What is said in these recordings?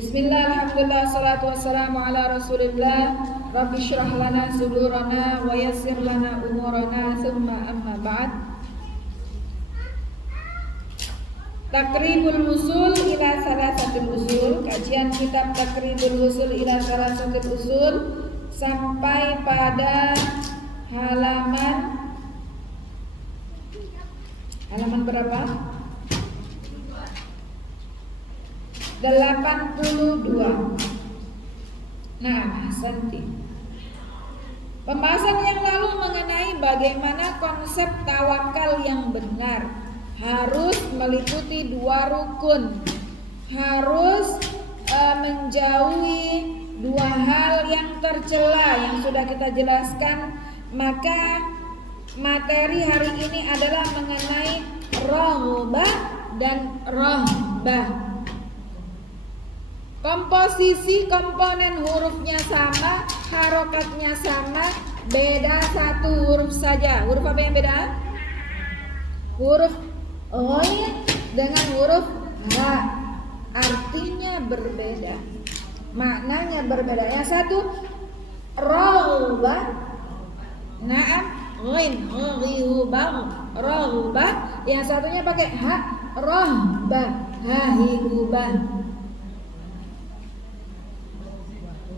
Bismillah, alhamdulillah, salatu wassalamu ala rasulillah. Rabbi syrah lana sudurana wa yassir lana umurana, thumma amma ba'd. Takribul Usul ila Salasatul Usul. Kajian kitab Takribul Usul ila Salasatul Usul sampai pada halaman berapa? 82. Nah, Santi. Pembahasan yang lalu mengenai bagaimana konsep tawakal yang benar harus meliputi 2 rukun, harus menjauhi 2 hal yang tercela yang sudah kita jelaskan. Maka materi hari ini adalah mengenai raghbah dan rahbah. Komposisi komponen hurufnya sama, harokatnya sama, beda 1 huruf saja. Huruf apa yang beda? Huruf ghain dengan huruf ha. Artinya berbeda, maknanya berbeda. Yang satu raghbah, na'am, ghain, ghibah, raghbah. Yang satunya pakai ha, rahbah, hahibah.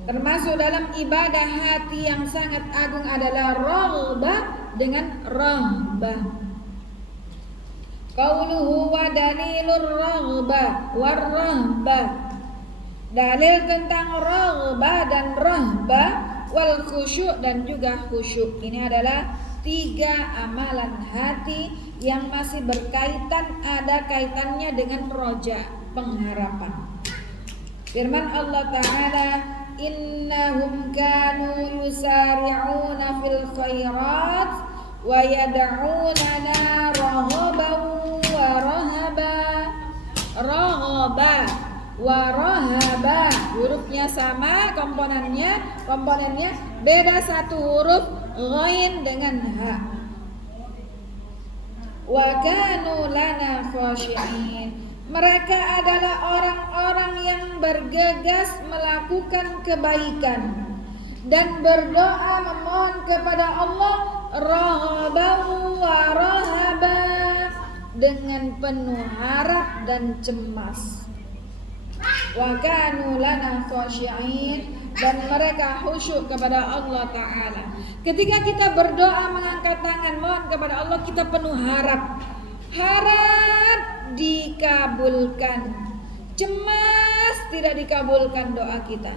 Termasuk dalam ibadah hati yang sangat agung adalah raghbah dengan rahbah. Qauluhu wa dalilur raghbah war rahbah. Dalil tentang raghbah dan rahbah wal khusyuk dan juga khusyuk. Ini adalah 3 amalan hati yang masih berkaitan, ada kaitannya dengan roja, pengharapan. Firman Allah Ta'ala, innahum kanu yusari'una fil khairat wa yad'unana raghaban wa rahaba. Raghaba wa rahaba, hurufnya sama, komponennya beda 1 huruf, ghain dengan ha. Wa kanu lana khashi'in, mereka adalah orang-orang yang bergegas melakukan kebaikan dan berdoa memohon kepada Allah rahaban wa rahaba, dengan penuh harap dan cemas. Wa kanu lana khashi'in, dan mereka khusyuk kepada Allah Ta'ala. Ketika kita berdoa mengangkat tangan mohon kepada Allah, kita penuh harap dikabulkan, cemas tidak dikabulkan doa kita.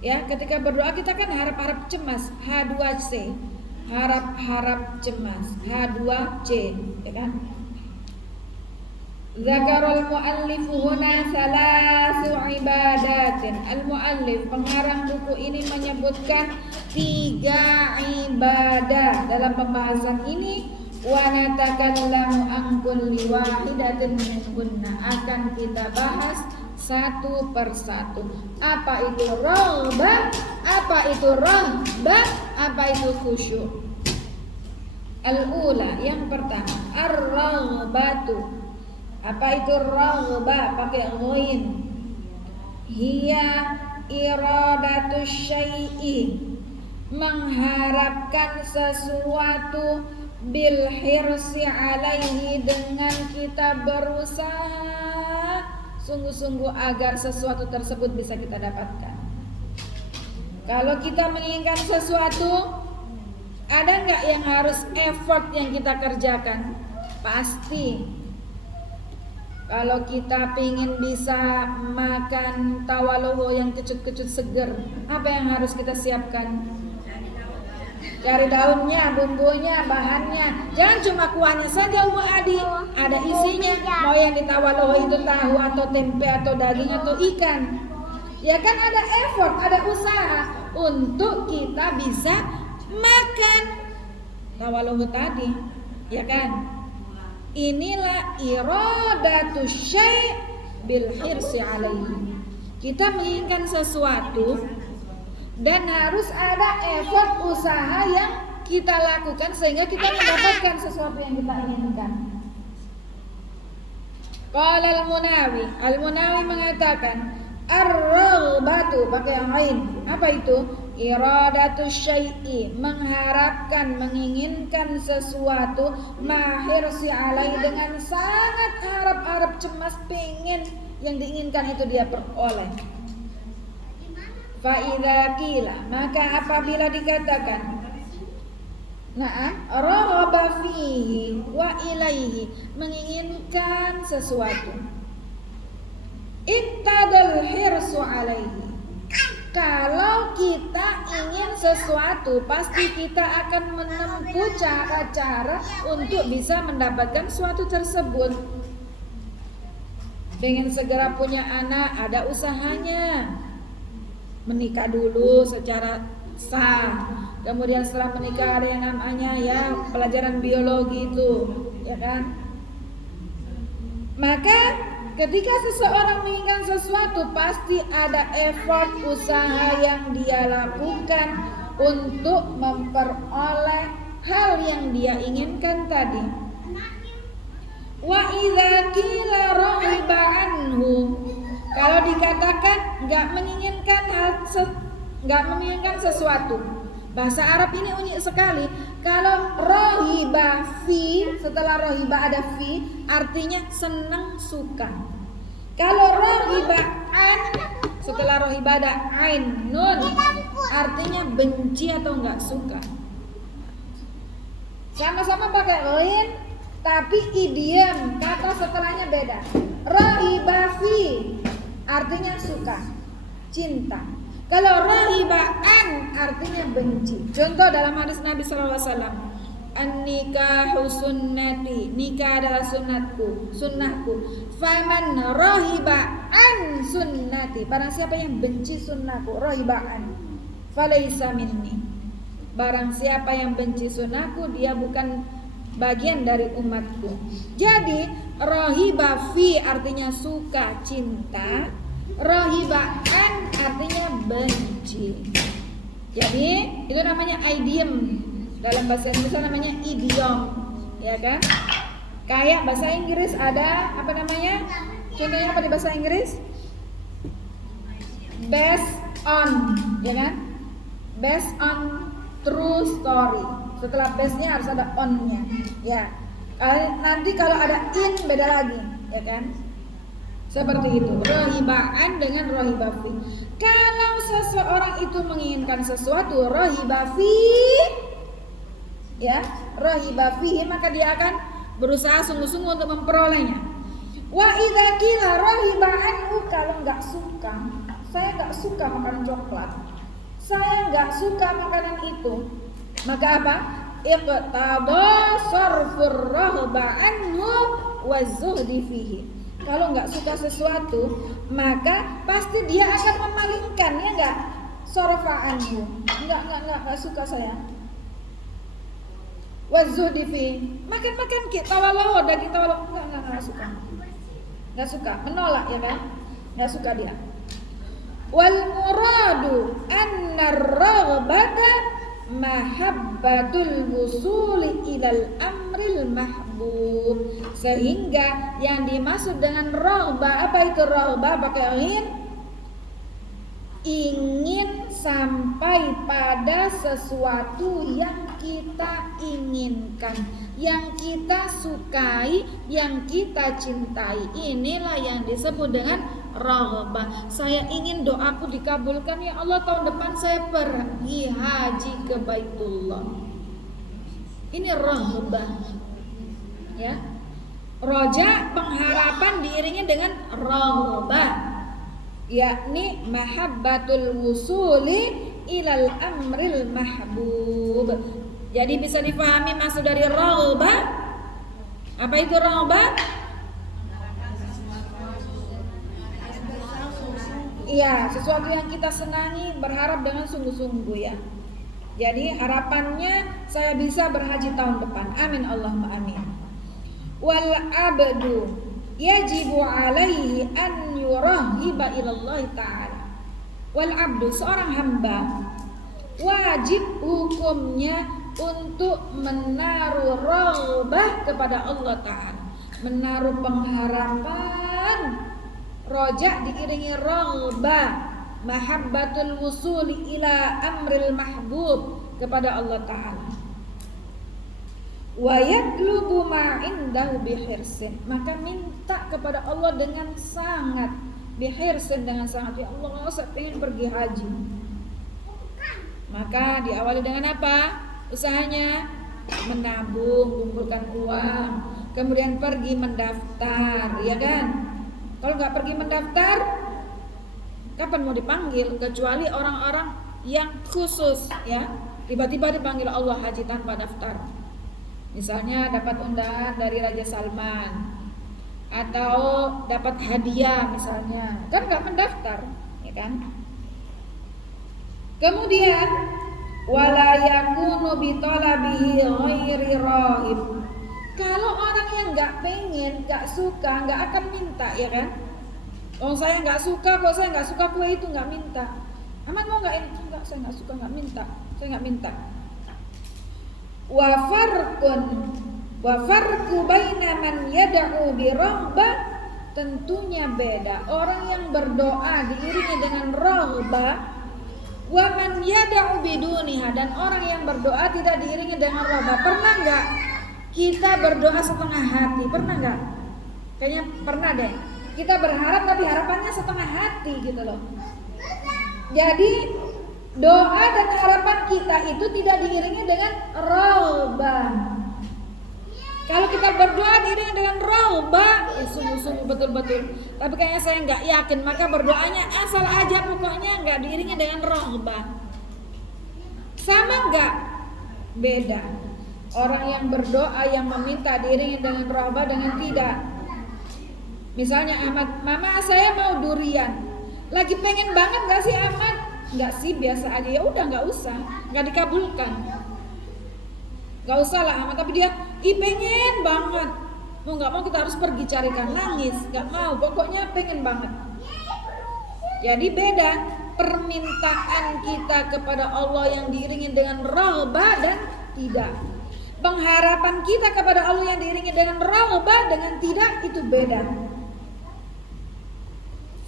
Ya, ketika berdoa kita kan harap-harap cemas, H2C, harap-harap cemas, H2C, ya kan? Zakarul muallifu huna salasu ibadatin. Al-muallif, pengarang buku ini menyebutkan 3 ibadah dalam pembahasan ini. Wa natakallamu an kulli wahidatin minhunna, akan kita bahas 1 persatu. Apa itu raghbah? Apa itu rahbah? Apa itu khusyuk? Al-ula, yang pertama, ar-raghbatu. Apa itu raghbah? Pakai ghain. Hiya iradatus syai'i, mengharapkan sesuatu, bil hirsi alaihi, dengan kita berusaha sungguh-sungguh agar sesuatu tersebut bisa kita dapatkan. Kalau kita menginginkan sesuatu, ada nggak yang harus effort yang kita kerjakan? Pasti. Kalau kita pingin bisa makan tawaluhu yang kecut-kecut seger, apa yang harus kita siapkan? Cari daunnya, bumbunya, bahannya. Jangan cuma kuahnya saja, Umu Adi. Ada isinya. Mau yang ditawaluhu itu tahu atau tempe atau daging atau ikan. Ya kan, ada effort, ada usaha untuk kita bisa makan tawaluhu tadi. Ya kan? Inilah iradatus syai' bil hirsi alaihi. Kita menginginkan sesuatu dan harus ada effort, usaha yang kita lakukan sehingga kita mendapatkan sesuatu yang kita inginkan. Qala al-Munawi mengatakan, Ar-raghbatu pakai yang lain. Apa itu? Iradatu syai'i, mengharapkan, menginginkan sesuatu, mahirsi alai, dengan sangat harap-harap, cemas, pengen yang diinginkan itu dia peroleh. Fa idza qila, maka apabila dikatakan raghaba fihi wa ilaihi, menginginkan sesuatu, ittadal hirsu alaihi, kalau kita ingin sesuatu pasti kita akan menempuh cara-cara untuk bisa mendapatkan sesuatu tersebut. Pengen segera punya anak, ada usahanya. Menikah dulu secara sah. Kemudian setelah menikah ada yang namanya ya pelajaran biologi itu, ya kan? Maka ketika seseorang menginginkan sesuatu pasti ada effort, usaha yang dia lakukan untuk memperoleh hal yang dia inginkan tadi. Wa idza qila raghiba anhu, kalau dikatakan enggak menginginkan sesuatu. Bahasa Arab ini unik sekali. Kalau rohiba fi, setelah rohiba ada fi, artinya senang, suka. Kalau rohiba an, setelah rohiba ada ain, nun, artinya benci atau enggak suka. Sama-sama pakai ghain, tapi idiom kata setelahnya beda. Rohiba fi artinya suka, cinta. Kalau rahibaan artinya benci. Contoh dalam hadis Nabi SAW, an-nikahu sunnati, nikah adalah sunnahku. Faman rahibaan sunnati, barang siapa yang benci sunnahku, rahibaan, falaysa minni, barang siapa yang benci sunnahku, dia bukan bagian dari umatku. Jadi rahiba fi artinya suka, cinta. Rohibaan artinya benci. Jadi itu namanya idiom. Dalam bahasa Indonesia namanya idiom, ya kan? Kayak bahasa Inggris ada apa namanya? Contohnya apa di bahasa Inggris? Based on, ya kan? Based on true story. Setelah base-nya harus ada on-nya. Ya. Nanti kalau ada in beda lagi, ya kan? Seperti itu, rohibaan dengan rohibafi. Kalau seseorang itu menginginkan sesuatu, rohibafi, ya, rohibafi, maka dia akan berusaha sungguh-sungguh untuk memperolehnya. Wa idza qila rohibaan, kalau nggak suka, saya nggak suka makanan coklat, saya nggak suka makanan itu, maka apa? Iqtada sarfur rohbaanhu wa zuhdi fihi. Kalau nggak suka sesuatu, maka pasti dia akan memalingkan, ya nggak? Sorofaanmu, nggak suka saya. Wazudifi, makan kita walau daging walau nggak suka, menolak, ya kan? Nggak suka dia. Wal muradu annar raghbata mahabbatul wusuli ilal amril mahbub, sehingga yang dimaksud dengan raghbah, apa itu raghbah? Pakai ingin sampai pada sesuatu yang kita inginkan, yang kita sukai, yang kita cintai. Inilah yang disebut dengan raghbah. Saya ingin doaku dikabulkan, ya Allah, tahun depan saya pergi haji ke Baitullah. Ini raghbah, ya. Roja, pengharapan diiringi dengan raghbah, yakni mahabbatul wusuli ilal amril mahbub. Jadi bisa difahami maksud dari raghbah. Apa itu raghbah? Iya, sesuatu yang kita senangi, berharap dengan sungguh-sungguh, ya. Jadi harapannya saya bisa berhaji tahun depan. Amin Allahumma amin. Wal abdu yajibu alaihi an yurahiba ilallah ta'ala. Wal abdu, seorang hamba, wajib hukumnya untuk menaruh raghbah kepada Allah Ta'ala, menaruh pengharapan Roja diiringi raghbah, mahabbatul wusuli ila amril mahbub, kepada Allah Ta'ala. Wa yatlubu ma indahu bihirsin, maka minta kepada Allah dengan sangat, bihirsin dengan sangat. Ya Allah, saya pengen pergi haji. Maka diawali dengan apa? Usahanya menabung, kumpulkan uang, kemudian pergi mendaftar, ya kan? Kalau nggak pergi mendaftar, kapan mau dipanggil? Kecuali orang-orang yang khusus, ya. Tiba-tiba dipanggil Allah haji tanpa daftar. Misalnya dapat undangan dari Raja Salman, atau dapat hadiah misalnya, kan nggak mendaftar, ya kan? Kemudian wala yakunu bi talabihi ghairi rahib. Kalau orang yang nggak pengen, nggak suka, nggak akan minta, ya kan? Oh, saya nggak suka kok, saya nggak suka kue itu, nggak minta. Aman mau nggak ini? Enggak, saya nggak suka, nggak minta, saya nggak minta. Wa farqu baina man yad'u bi raghbah, tentunya beda orang yang berdoa diiringi dengan raghbah, wa man yad'u biduniha, dan orang yang berdoa tidak diiringi dengan raghbah. Pernah enggak kita berdoa setengah hati? Pernah enggak? Kayaknya pernah deh. Kita berharap tapi harapannya setengah hati gitu loh. Jadi doa dan harapan kita itu tidak diiringi dengan raghbah. Kalau kita berdoa diiringi dengan raghbah, sungguh-sungguh betul-betul. Tapi kayaknya saya nggak yakin, maka berdoanya asal aja, pokoknya nggak diiringi dengan raghbah. Sama nggak? Beda. Orang yang berdoa yang meminta diiringi dengan raghbah dengan tidak. Misalnya Ahmad, mama saya mau durian. Lagi pengen banget nggak sih Ahmad? Nggak sih, biasa aja. Ya udah, nggak usah, nggak dikabulkan. Nggak usah lah Ahmad. Tapi dia, pengen banget. Mau nggak mau kita harus pergi carikan, nangis, nggak mau. Pokoknya pengen banget. Jadi beda permintaan kita kepada Allah yang diiringi dengan raghbah dan tidak. Pengharapan kita kepada Allah yang diiringi dengan raghbah dengan tidak, itu beda.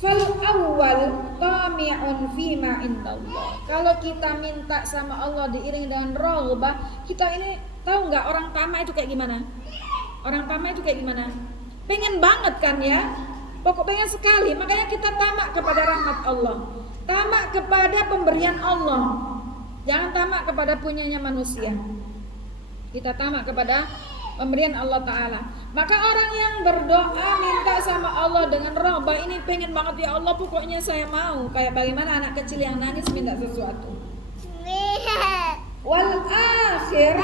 Fal awwal tami'un fima indallah. Kalau kita minta sama Allah diiringi dengan raghbah, kita ini tahu nggak orang tamak itu kayak gimana? Orang tamak itu kayak gimana? Pengen banget kan ya? Pokok pengen sekali, makanya kita tamak kepada rahmat Allah, tamak kepada pemberian Allah. Jangan tamak kepada punyanya manusia. Kita tamak kepada pemberian Allah Ta'ala. Maka orang yang berdoa minta sama Allah dengan raghbah, ini pengen banget ya Allah, pokoknya saya mau. Kayak bagaimana anak kecil yang nangis minta sesuatu. Wal akhir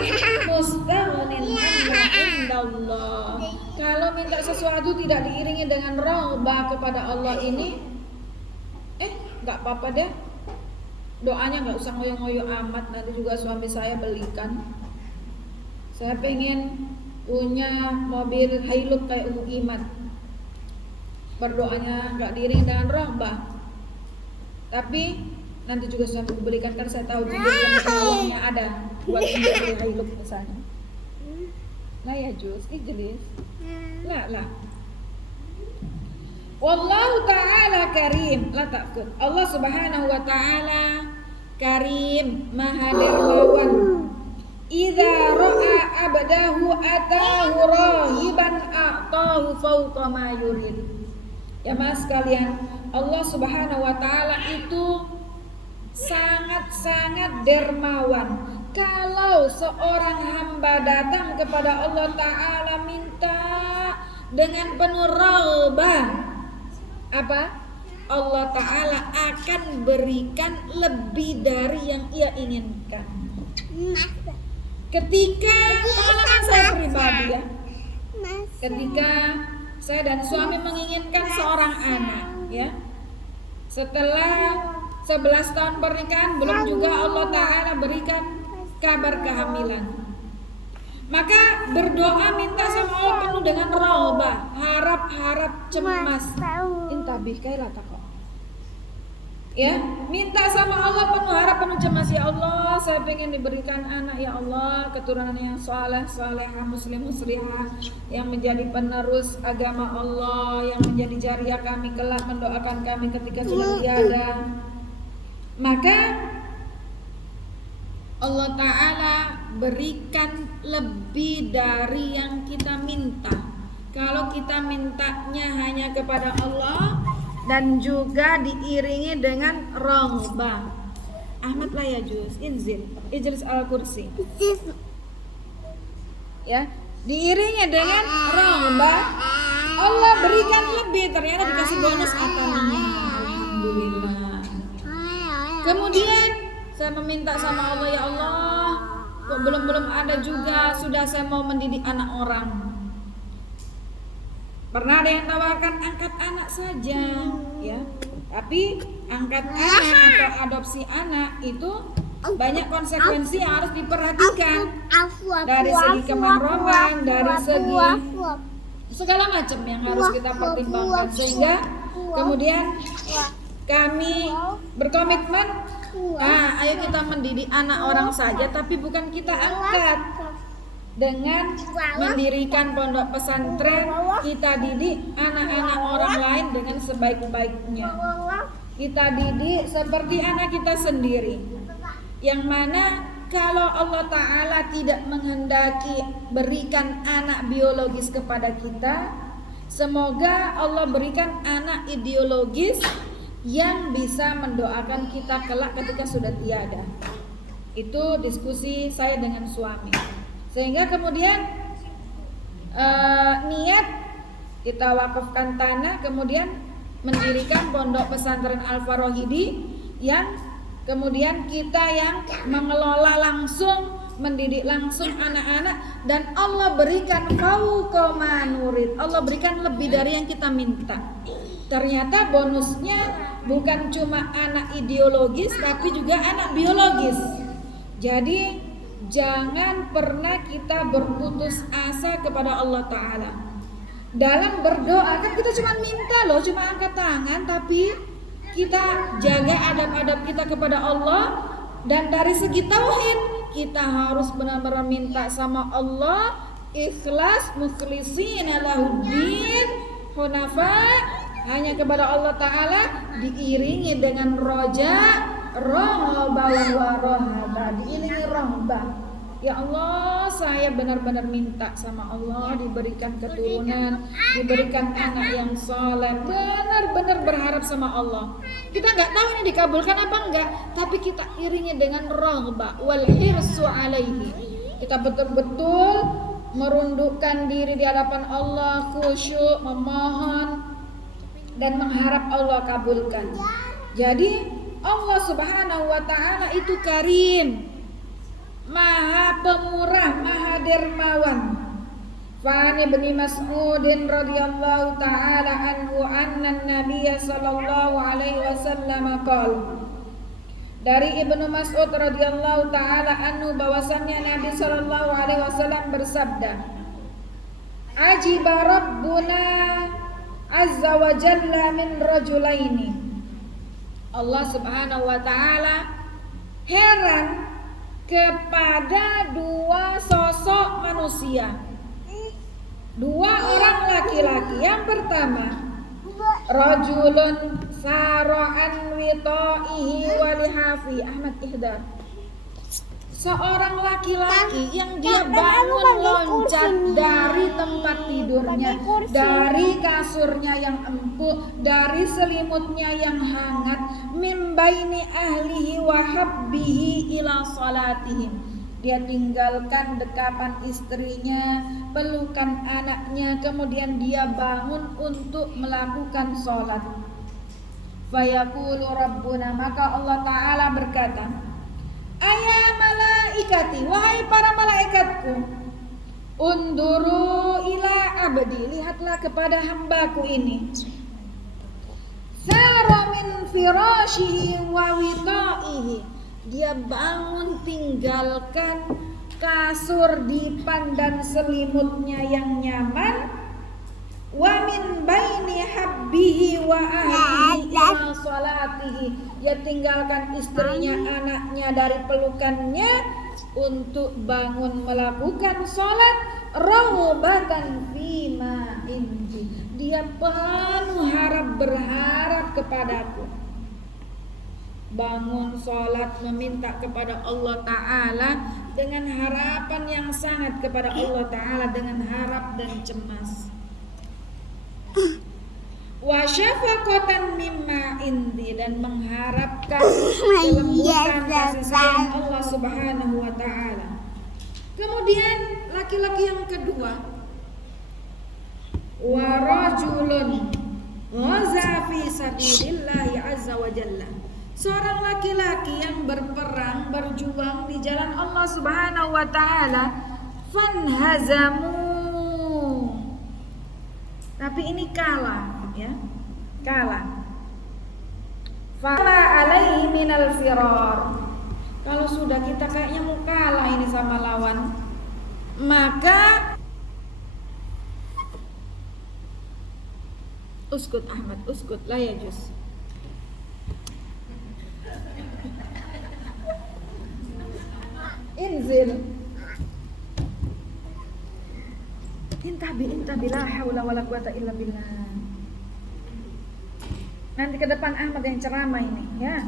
mustaghnin indallah. Kalau minta sesuatu tidak diiringi dengan raghbah kepada Allah ini, nggak apa-apa deh. Doanya nggak usah ngoyo-ngoyo amat, nanti juga suami saya belikan. Saya pengen punya mobil Hilux kayak Ummu Iman. Berdoanya nggak diiringi dengan raghbah, tapi nanti juga suami belikan, kan saya tahu juga yang uangnya ada buat beli Hilux misalnya. Nah ya Jus, jelas. Lah. Wallahu ta'ala karim, la takut. Allah Subhanahu wa ta'ala karim, maha dermawan. Idza ra'a abdahu atahu rahiban a'tahu fawqa ma yurid. Ya mas sekalian, Allah Subhanahu wa ta'ala itu sangat-sangat dermawan. Kalau seorang hamba datang kepada Allah Ta'ala minta dengan penuh raghbah, apa? Allah Ta'ala akan berikan lebih dari yang ia inginkan. Ketika pengalaman saya pribadi ya, ketika saya dan suami menginginkan seorang anak ya, setelah 11 tahun pernikahan belum juga Allah Ta'ala berikan kabar kehamilan, maka berdoa minta sama Allah penuh dengan raghbah, harap-harap cemas, intabih kailah takok. Ya, minta sama Allah penuh harap, penuh cemas. Ya Allah, saya pengen diberikan anak, ya Allah, keturunan yang saleh, salehah, muslim, muslimah, yang menjadi penerus agama Allah, yang menjadi jariah kami kelak, mendoakan kami ketika sudah tiada. Maka Allah Ta'ala berikan lebih dari yang kita minta. Kalau kita mintanya hanya kepada Allah dan juga diiringi dengan raghbah. Ahmad la yajuz, ijlis al kursi. Ya, diiringi dengan raghbah, Allah berikan lebih, ternyata dikasih bonus ataminya. Alhamdulillah. Kemudian saya meminta sama Allah, ya Allah, kok belum ada juga, sudah saya mau mendidik anak orang. Pernah ada yang tawarkan angkat anak saja, ya. Tapi angkat anak atau adopsi anak itu banyak konsekuensi yang harus diperhatikan. Dari segi kemahraman, dari segi segala macam yang harus kita pertimbangkan. Sehingga kemudian kami berkomitmen, ayo kita mendidik anak orang saja, tapi bukan kita angkat. Dengan mendirikan pondok pesantren, kita didik anak-anak orang lain dengan sebaik-baiknya. Kita didik seperti anak kita sendiri. Yang mana kalau Allah Ta'ala tidak menghendaki berikan anak biologis kepada kita, semoga Allah berikan anak ideologis yang bisa mendoakan kita kelak ketika sudah tiada. Itu diskusi saya dengan suami. Sehingga kemudian niat kita wakafkan tanah, kemudian mendirikan pondok pesantren Al-Farohidi yang kemudian kita yang mengelola langsung, mendidik langsung anak-anak, dan Allah berikan fauqa ma nurid. Allah berikan lebih dari yang kita minta. Ternyata bonusnya bukan cuma anak ideologis, tapi juga anak biologis. Jadi jangan pernah kita berputus asa kepada Allah Ta'ala. Dalam berdoa kan kita cuma minta loh, cuma angkat tangan, tapi kita jaga adab-adab kita kepada Allah. Dan dari segi tauhid, kita harus benar-benar minta sama Allah ikhlas, mukhlishina lahuddin, hunafa, hanya kepada Allah Ta'ala, diiringi dengan roja, rohbah wa rohbah, diiringi rohbah. Ya Allah, saya benar-benar minta sama Allah diberikan keturunan, diberikan anak yang saleh, benar-benar berharap sama Allah. Kita nggak tahu ini dikabulkan apa enggak, tapi kita iringi dengan rohbah wal hirsu alaihi. Kita betul-betul merundukkan diri di hadapan Allah, khusyuk, memohon dan mengharap Allah kabulkan. Jadi Allah Subhanahu wa Ta'ala itu karim, maha pemurah, maha dermawan. Fa'an Ibnu Mas'ud radhiyallahu ta'ala anhu anna Nabiy sallallahu alaihi wasallam qala, dari Ibnu Mas'ud radhiyallahu ta'ala anhu bahwasannya Nabi sallallahu alaihi wasallam bersabda, ajiba rabbuna azza wa jalla min rajulaini. Allah Subhanahu wa Ta'ala heran kepada dua sosok manusia, dua orang laki-laki. Yang pertama, rajulun sara'an wita'ihi wa lihafi. Ahmad ihdar. Seorang laki-laki yang dia bangun loncat dari tempat tidurnya, dari kasurnya yang empuk, dari selimutnya yang hangat, min baini ahlihi wa habbihi ila salatihim. Dia tinggalkan dekapan istrinya, pelukan anaknya, kemudian dia bangun untuk melakukan sholat. Fayaqulu rabbuna, maka Allah Ta'ala berkata, ayya malaikati, wahai para malaikatku, unduru ila abdi, lihatlah kepada hambaku ini, sara min firashihi wa wita'ihi, dia bangun tinggalkan kasur dipan dan selimutnya yang nyaman, wa min baini habbihi wa ahlihi ila salatihi. Dia tinggalkan istrinya, anaknya dari pelukannya untuk bangun melakukan sholat raghbatan fima indi. Dia penuh berharap kepadaku. Bangun sholat meminta kepada Allah Ta'ala dengan harapan yang sangat kepada Allah Ta'ala, dengan harap dan cemas. Wa syafaqatan mimma indi, dan mengharapkan kelembutan kasih sayang Allah Subhanahu wa Ta'ala. Kemudian laki-laki yang kedua, wa rajulun ghaza fi sabilillahi azza wa jalla. Seorang laki-laki yang berperang, berjuang di jalan Allah Subhanahu wa Ta'ala, fanhazamu. Tapi ini kalah, ya, kalah. Fala alaihi minal firar. Kalau sudah kita kayaknya mau kalah ini sama lawan, maka uskut Ahmad, uskut, la yajuz. Inzil. Intabi la haula wala quwata illa billah. Nanti ke depan Ahmad yang ceramah ini, ya.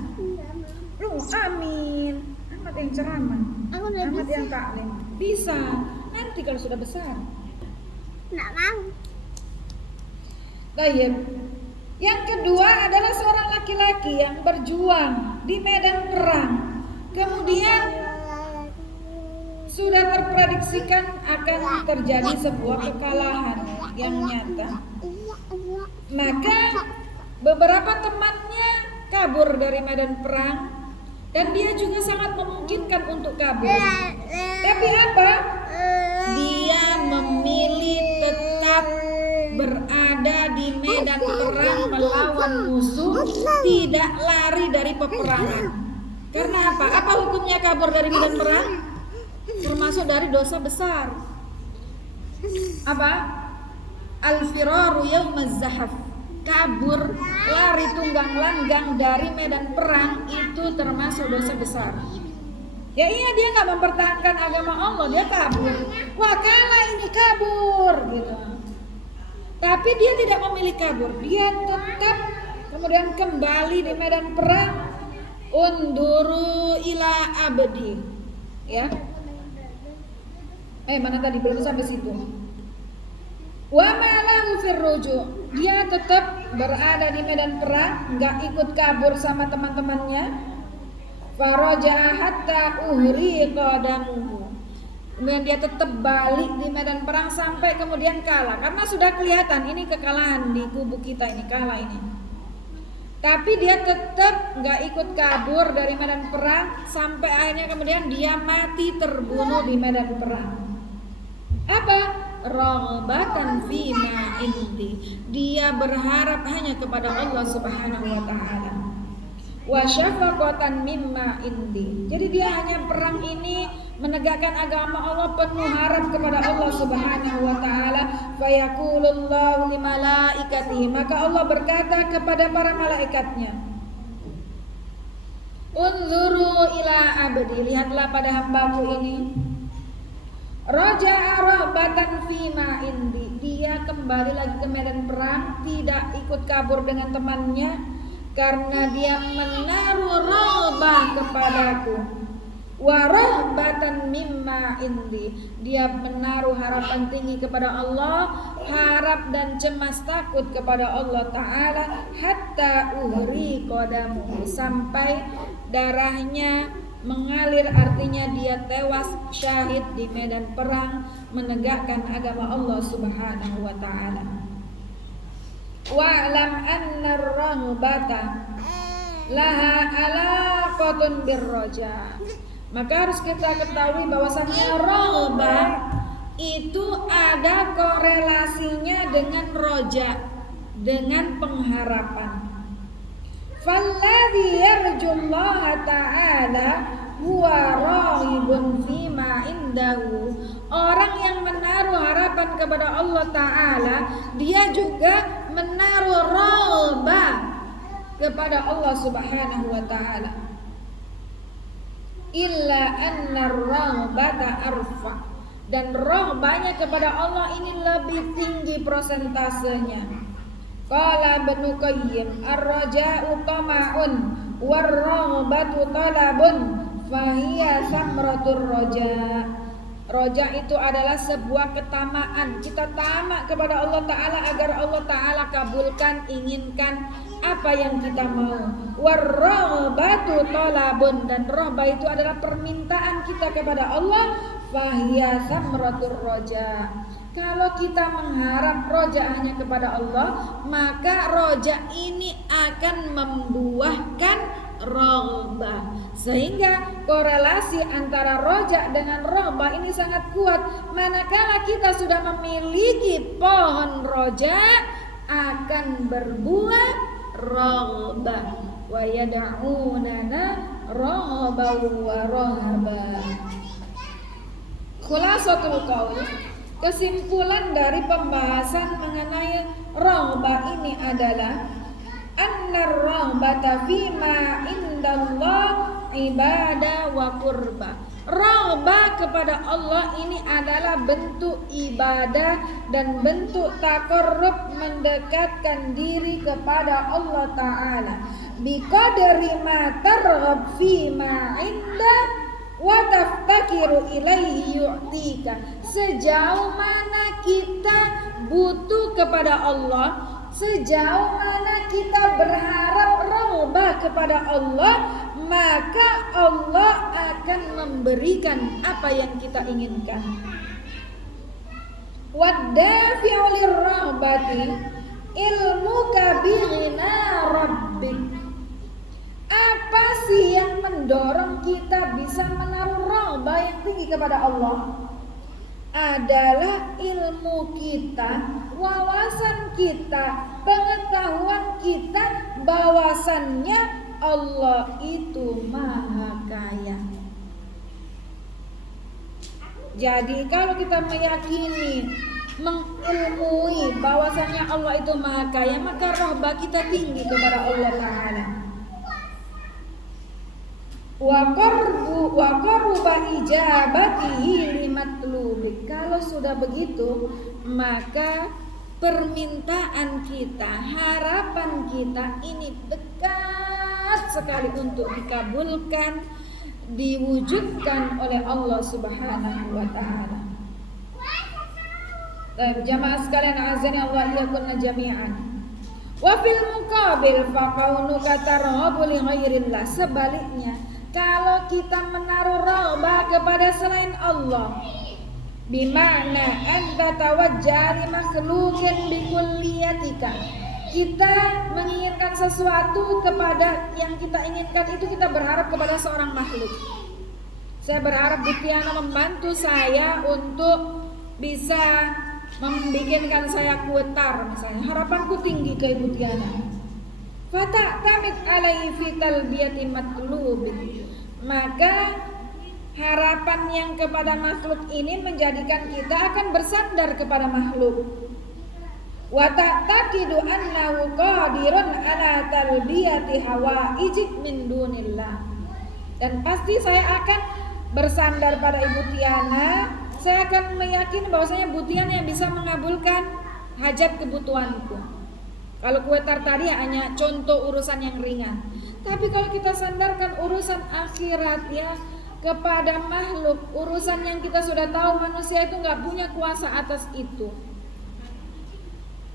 Amin. Ahmad yang ceramah. Ahmad yang taklim. Bisa. Nanti kalau sudah besar. Nggak mau. Baik. Yang kedua adalah seorang laki-laki yang berjuang di medan perang. Kemudian sudah terprediksikan akan terjadi sebuah kekalahan yang nyata. Maka beberapa temannya kabur dari medan perang dan dia juga sangat memungkinkan untuk kabur. Tapi apa? Dia memilih tetap berada di medan perang melawan musuh, tidak lari dari peperangan. Karena apa? Apa hukumnya kabur dari medan perang? Termasuk dari dosa besar. Apa? Al-firaru yaumaz zahaf. Kabur, lari tunggang langgang dari medan perang itu termasuk dosa besar. Ya iya, dia nggak mempertahankan agama Allah, dia kabur. Wah, kalah ini, kabur gitu. Tapi dia tidak memilih kabur, dia tetap kemudian kembali di medan perang. Unduru ila abdi. Ya. Mana tadi, belum sampai situ. Wa malahu firruju. Dia tetap berada di medan perang, enggak ikut kabur sama teman-temannya. Faraja hatta uhriqa damuhu. Kemudian dia tetap balik di medan perang sampai kemudian kalah. Karena sudah kelihatan ini kekalahan di kubu kita, ini kalah ini. Tapi dia tetap enggak ikut kabur dari medan perang sampai akhirnya kemudian dia mati terbunuh di medan perang. Apa? Raghbatan fima indi. Dia berharap hanya kepada Allah Subhanahu wa Ta'ala. Wa syafaqatan mimma indi. Jadi dia hanya perang ini menegakkan agama Allah, penuh harap kepada Allah Subhanahu wa Ta'ala. Fa yaqulullahu limalaikatihi. Maka Allah berkata kepada para malaikatnya, unzuru ila abdi. Lihatlah pada hambaku ini. Raja'a raghbatan fima indi. Dia kembali lagi ke medan perang, tidak ikut kabur dengan temannya karena dia menaruh raghbah kepadaku. Wa raghbatan mimma indi. Dia menaruh harapan tinggi kepada Allah, harap dan cemas takut kepada Allah Ta'ala, hatta uhri qadamu, sampai darahnya mengalir, artinya dia tewas syahid di medan perang menegakkan agama Allah Subhanahu wa Ta'ala. Wa'lam anna ar-raghbata laha alaqatun birraja. Maka harus kita ketahui bahwasanya raghbah itu ada korelasinya dengan roja, dengan pengharapan. Falladhi yarjullaha ta'ala, huwa raghibun fima indahu. Orang yang menaruh harapan kepada Allah Ta'ala, dia juga menaruh raghbah kepada Allah Subhanahu wa Ta'ala. Illa anna raghbata arfa, dan raghbahnya kepada Allah ini lebih tinggi prosentasenya. Qala Ibnu Qayyim, ar-raja'u tama'un war-raghbatu talabun fahiya samratur raja'. Roja itu adalah sebuah ketamaan. Kita tamak kepada Allah Ta'ala agar Allah Ta'ala kabulkan, inginkan apa yang kita mau. Warraghbatu talabun, dan rohbah itu adalah permintaan kita kepada Allah. Fahiya samratur roja. Kalau kita mengharap roja hanya kepada Allah, maka roja ini akan membuahkan rohbah. Sehingga korelasi antara roja dengan rohbah ini sangat kuat. Manakala kita sudah memiliki pohon roja, akan berbuah rohbah. Wa yad'unana rohbah wa rohbah. Khulasatul qaul, kesimpulan dari pembahasan mengenai rohbah ini adalah annar rohbata fima indallah ibadah wa qurba. Rohbah kepada Allah ini adalah bentuk ibadah dan bentuk taqarrub, mendekatkan diri kepada Allah Ta'ala. Biqadri ma targhab fima inda wa taftakiru ilaihi yu'tika. Sejauh mana kita butuh kepada Allah, sejauh mana kita berharap rohbah kepada Allah, maka Allah akan memberikan apa yang kita inginkan. Waddafi'u lirrahbati ilmuka bighina rabbik. Apa sih yang mendorong kita bisa menaruh rohbah yang tinggi kepada Allah? Adalah ilmu kita, wawasan kita, pengetahuan kita bahwasannya Allah itu maha kaya. Jadi kalau kita meyakini, mengilmui bahwasannya Allah itu maha kaya, maka rohbah kita tinggi kepada Allah Ta'ala. Wa qaruba ijabatihi limatlubik. Kalau sudah begitu, maka permintaan kita, harapan kita ini dekat sekali untuk dikabulkan, diwujudkan oleh Allah Subhanahu wa Ta'ala. Jamaah sekalian, azani Allah iyakunna jami'an. Wa fil muqabil faqaunuka tarhabu li ghairillah. Sebaliknya, kalau kita menaruh rohbah kepada selain Allah, bimana anta tawajjah li makhluqin bikulliyatika, kita menginginkan sesuatu kepada yang kita inginkan itu, kita berharap kepada seorang makhluk. Saya berharap Bu Tiana membantu saya untuk bisa membikinkan saya kuetar misalnya. Harapanku tinggi ke Ibu Tiana. Fata'tamid alaihi fi talbiyati matlubin. Maka harapan yang kepada makhluk ini menjadikan kita akan bersandar kepada makhluk. Wa ta'taqidu annahu qadirun ala talbiyati hawaijik min dunillah. Dan pasti saya akan bersandar pada Ibu Tiana. Saya akan meyakini bahwasanya Ibu Tiana yang bisa mengabulkan hajat kebutuhanku. Kalau kuetar tadi hanya contoh urusan yang ringan. Tapi kalau kita sandarkan urusan akhirat ya kepada makhluk, urusan yang kita sudah tahu manusia itu nggak punya kuasa atas itu.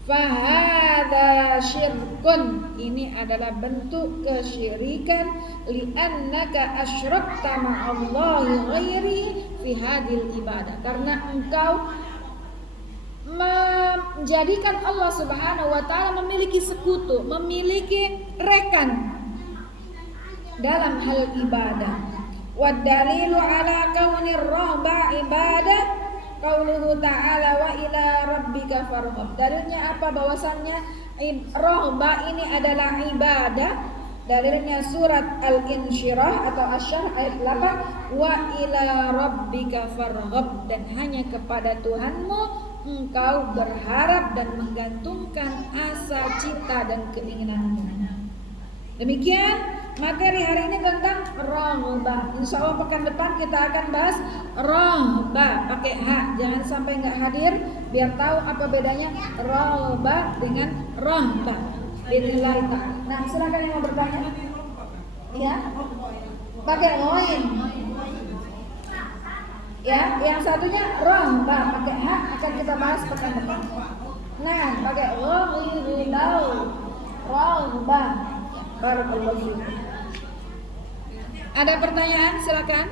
Fahada syirkun, ini adalah bentuk kesyirikan, li'annaka asyrakta ma'allahi ghairi fi hadil ibadah, karena engkau menjadikan Allah Subhanahu wa Ta'ala memiliki sekutu, memiliki rekan dalam hal ibadah. Wad dalilu ala kaunir rahba ibadah qauluhu ta'ala wa ila rabbika farghab. Dalilnya apa? Bahwasannya rahba ini adalah ibadah. Dalilnya surat Al-Insyirah atau Asy-Syarh ayat 8, wa ila rabbika farghab, dan hanya kepada Tuhanmu engkau berharap dan menggantungkan asa, cita dan keinginanmu. Demikian materi hari ini tentang raghbah. Insya Allah pekan depan kita akan bahas raghbah pakai H. Jangan sampai nggak hadir, biar tahu apa bedanya raghbah dengan rahbah. Bismillah. Nah, silakan yang mau bertanya. Ya, pakai ghain. Ya, yang satunya raghbah pakai H akan kita bahas pekan depan. Nah, pakai ghairul raghbah. Barakallahu fiik. Ada pertanyaan? Silakan.